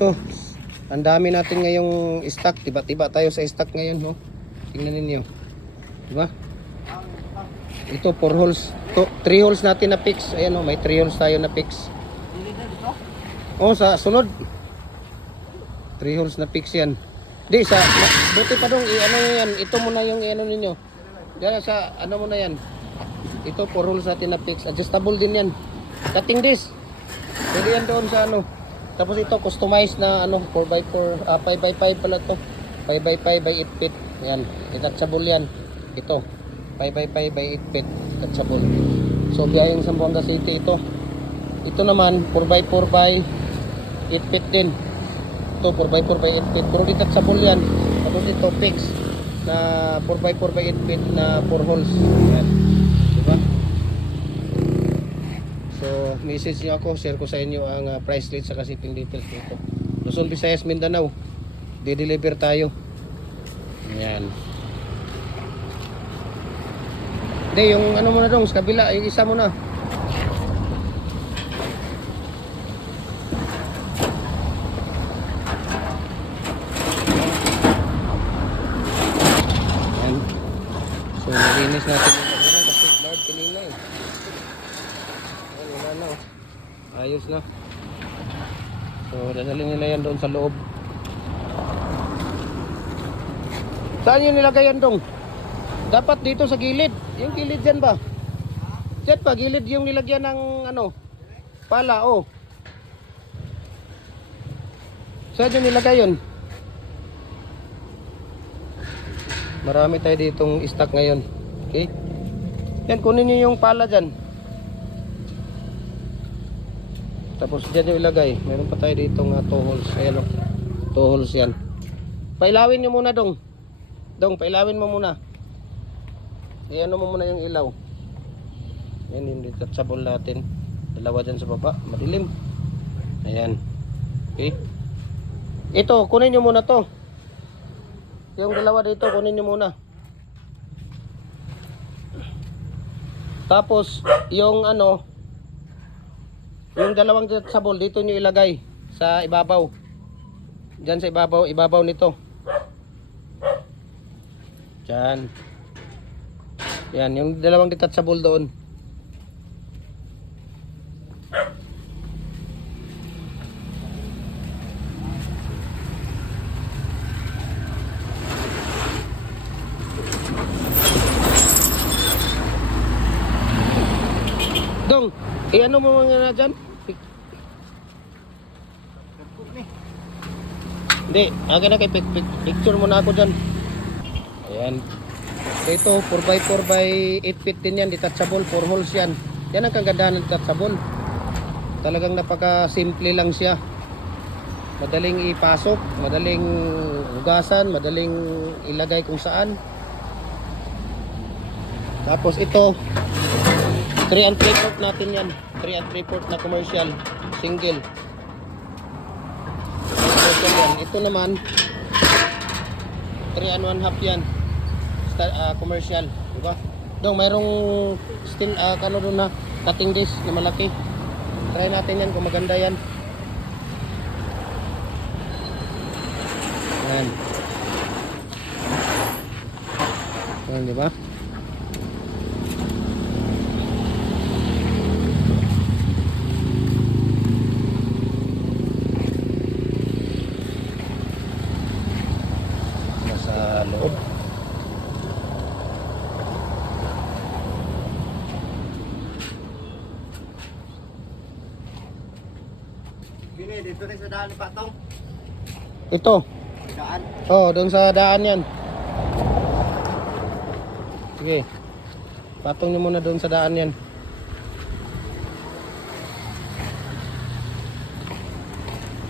So, ang dami natin ngayong stock. Tiba-tiba tayo sa stock ngayon, no? Tingnan ninyo. Diba? Ito 4 holes. 3 holes natin na fix. Ayan, oh, may 3 holes tayo na fix. Oh, sa sunod 3 holes na fix yan. Di sa buti pa dong ano yan. Ito muna yung ano ninyo. Diyan sa ano muna yan. Ito 4 holes natin na fix. Adjustable din yan. Cutting disc. Pwede yan doon sa ano. Tapos ito customized na ano 4x4, 5x5 pala to. 5x5 by 8 feet. Yan, detachable yan. Ito 5x5 by 8 feet, detachable. So biyayang Zamboanga City ito. Ito naman 4x4 by 8 feet din. Ito 4x4 by 8 feet. Pero detachable yan. Tapos ito fix na 4x4 by 8 feet na 4 holes. Yan. Diba? So, message nyo ako, share ko sa inyo ang price list sa shipping details dito. Luzon, Visayas, Mindanao. Di-deliver tayo. Ayan. Hindi, yung ano muna dong, sa kabila, yung isa muna. Ayan. So, nalinis natin yung kabila kasi blurred kanina eh. Wala na, oh. Ayos na. So dadalhin nila yan doon sa loob. Saan yung nilagay yan dong? Dapat dito sa gilid. Yung gilid dyan ba? Dyan pa gilid yung nilagyan ng ano pala, oh. Saan yung nilagay yun? Marami tayo ditong stock ngayon. Okay. Yan, kunin nyo yung pala dyan. Tapos dyan yung ilagay. Meron pa tayo dito nga 2 holes. Ayan o. 2 holes yan. Pailawin nyo muna dong. Dong, pailawin mo muna. Ayan mo muna yung ilaw. Yan yung detachable natin. Dalawa dyan sa baba. Madilim. Ayan. Okay. Ito, kunin nyo muna to. Yung dalawa dito, kunin nyo muna. Tapos, yung ano, yung dalawang detachable dito nyo ilagay sa ibabaw. Diyan sa ibabaw nito. Diyan. Yan, yung dalawang detachable doon. Dong, ano mo mga na dyan? Hindi, akin na kay picture muna ako dyan. Ayan. Ito 4x4 by 8 feet din yan, detachable, 4 holes yan. Yan ang kagandahan ng detachable. Talagang napaka simple lang siya. Madaling ipasok, madaling hugasan, madaling ilagay kung saan. Tapos ito 3 and 3 port natin yan. 3 and 3 port na commercial, single. Ito naman 3 and 1 half yan. Commercial, diba? Dong, mayroong steel ano doon na cutting disc na malaki. Try natin yan kung maganda yan. Ayan. Ayan, diba? Nasa loob. Dito rin sa daan ni Patong. Ito. Daan. Oh, doon sa daan yan. Sige. Patong nyo muna doon sa daan yan.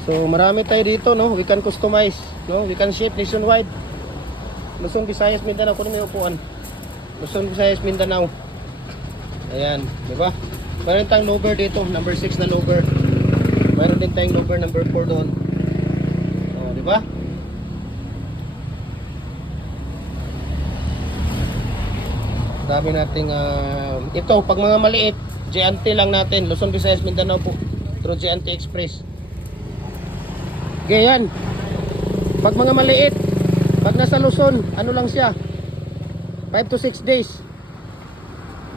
So marami tayo dito, no? We can customize, no? We can ship nationwide. Luzon, Visayas, Mindanao. Kunin mo yung upuan. Luzon, Visayas, Mindanao. Ayan, di ba? Meron tayong lower dito, number 6 na lower. Meron din tayong lower number 4 doon. Oh, di ba? Dami nating ito pag mga maliit, JNT lang natin, Luzon, Visayas, Mindanao po. Through JNT Express. Ganyan. Pag mga maliit, pag nasa Luzon, ano lang siya? 5 to 6 days.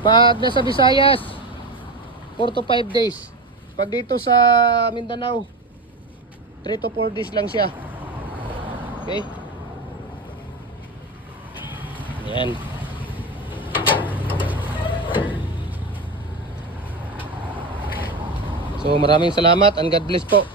Pag nasa Visayas, 4 to 5 days. Pag dito sa Mindanao, 3 to 4 days lang siya. Okay? Yan. So maraming salamat and God bless po.